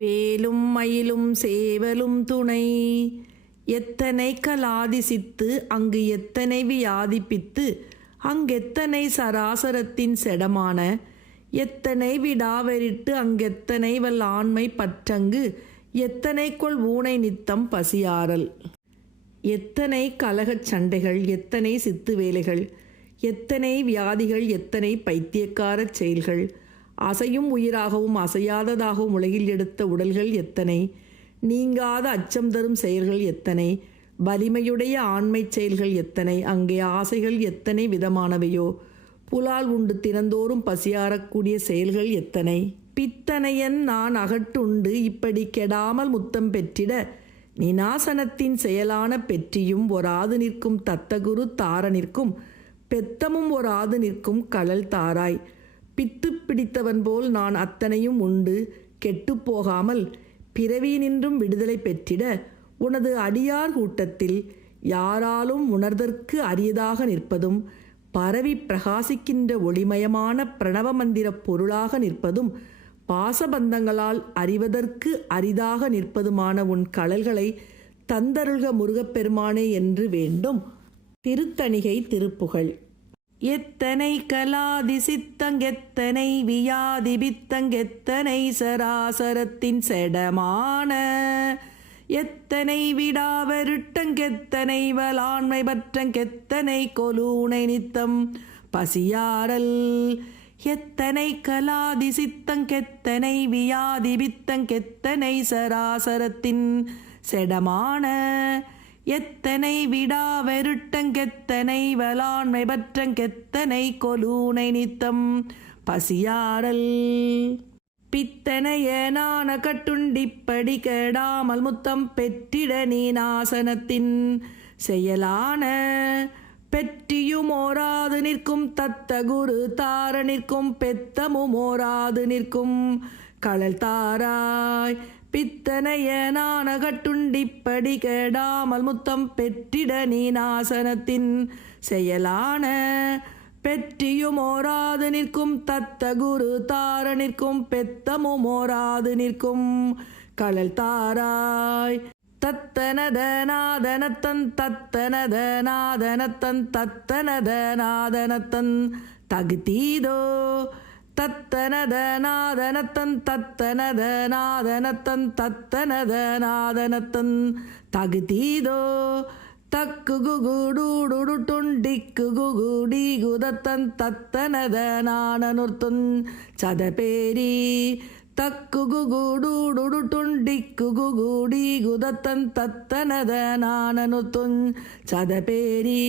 வேலும் மயிலும் சேவலும் துணை. எத்தனை கலாதிசித்து அங்கு எத்தனை வியாதிப்பித்து அங்கெத்தனை சராசரத்தின் செடமான. எத்தனை விடாவெறிட்டு அங்கெத்தனை வல் ஆண்மை பற்றங்கு எத்தனை கொள் ஊனை நித்தம் பசியாரல் எத்தனை கலகச் சண்டைகள் எத்தனை சித்து வேலைகள் எத்தனை வியாதிகள் எத்தனை பைத்தியக்காரச் செயல்கள் அசையும் உயிராகவும் அசையாததாகவும் உலகில் எடுத்த உடல்கள் எத்தனை? நீங்காத அச்சம் தரும் செயல்கள் எத்தனை? வலிமையுடைய ஆண்மைச் செயல்கள் எத்தனை? அங்கே ஆசைகள் எத்தனை விதமானவையோ? புலால் உண்டு தினந்தோறும் பசியாறக்கூடிய செயல்கள் எத்தனை? பித்தனையன் நான் அகட்டுண்டு இப்படி கெடாமல் முத்தம் பெற்றிட நினாசனத்தின் செயலான பெற்றியும் ஒராது நிற்கும் தத்தகுரு தார நிற்கும் பெத்தமும் ஒராது நிற்கும் கழல் தாராய். பித்து பிடித்தவன் போல் நான் அத்தனையும் உண்டு. கெட்டுப்போகாமல் பிறவி நின்றும் விடுதலை பெற்றிட உனது அடியார் கூட்டத்தில் யாராலும் உணர்தற்கு அரியதாக நிற்பதும் பரவி பிரகாசிக்கின்ற ஒளிமயமான பிரணவ மந்திர பொருளாக நிற்பதும் பாசபந்தங்களால் அறிவதற்கு அரிதாக நிற்பதுமான உன் கலல்களை தந்தருள்க முருகப்பெருமானே என்று வேண்டும். திருத்தணிகை திருப்புகழ். எத்தனை கலாதி சித்தங்கெத்தனை வியாதி பித்தங்கெத்தனை சராசரத்தின் செடமான? எத்தனை விடாவருட்டங்கெத்தனை வலாண்மை பற்றங்கெத்தனை கொலூனை நித்தம் பசியாரல் எத்தனை கலாதி சித்தங்கெத்தனை வியாதி பித்தங்கெத்தனை சராசரத்தின் செடமான? எத்தனை விடாவெருட்டங்கெத்தனை வலாண்மை பற்றங்கெத்தனை கொலூனை நித்தம் பசியாரல் பித்தனைய நாண கட்டுண்டிப்படி கெடாமல் முத்தம் பெற்றிட நீ நாசனத்தின் செயலான பெற்றியும் ஓராது நிற்கும் தத்த குரு தார நிற்கும் பெத்தமும் ஓராது நிற்கும் கழல் தாராய் பித்தனைய நாணகட்டுண்டிப்படி கெடாமல் முத்தம் பெற்றிட நீ நாசனத்தின் செயலான பெற்றியும் ஓராது நிற்கும் தத்த குரு தார நிற்கும் பெத்தமும் ஓராது நிற்கும் கழல் தாராய். தத்தனதநாதனத்தன் தத்தனதநாதனத்தன் தத்தனதநாதனத்தன் தகுதீதோ தத்தனதநாதனத்தன் தத்தனதநாதனத்தன் தத்தனதநாதனத்தன் தகுதீதோ தக்கு குகுடூடுடு டுண்டிக்கு குகுடி குதத்தன் தத்தனதநாணனுர்த்துன் சதபேரி தக்கு குகுடூடுடு டுண்டிக்கு குகுடி குதத்தன் தத்தனத நானனுத்துன் சதபேரி.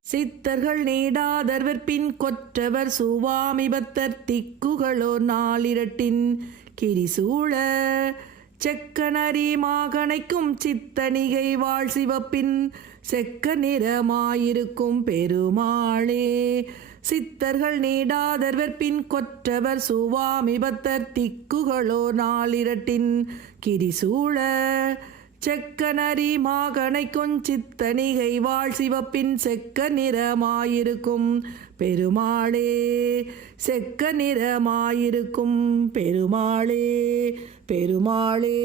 சித்தர்கள் நீடாதர்வர் பின் கொற்றவர் சுவாமிபத்தர் திக்குகளோர் நாளிரட்டின் கிரிசூழ. செக்கனரி மாகணைக்கும் சித்தனிகை வாழ் சிவப்பின் செக்க நிறமாயிருக்கும் பெருமாளே. சித்தர்கள் நீடாதர் வெற்பின் கொற்றவர் சுவாமிபத்தர் திக்குகளோ நாளிரட்டின் கிரிசூழ செக்கனரி மாகணைக்கும் சித்தனிகை வாழ் சிவப்பின் செக்க நிறமாயிருக்கும் பெருமாளே. செக்க நிறமாயிருக்கும் பெருமாளே பெருமாளே.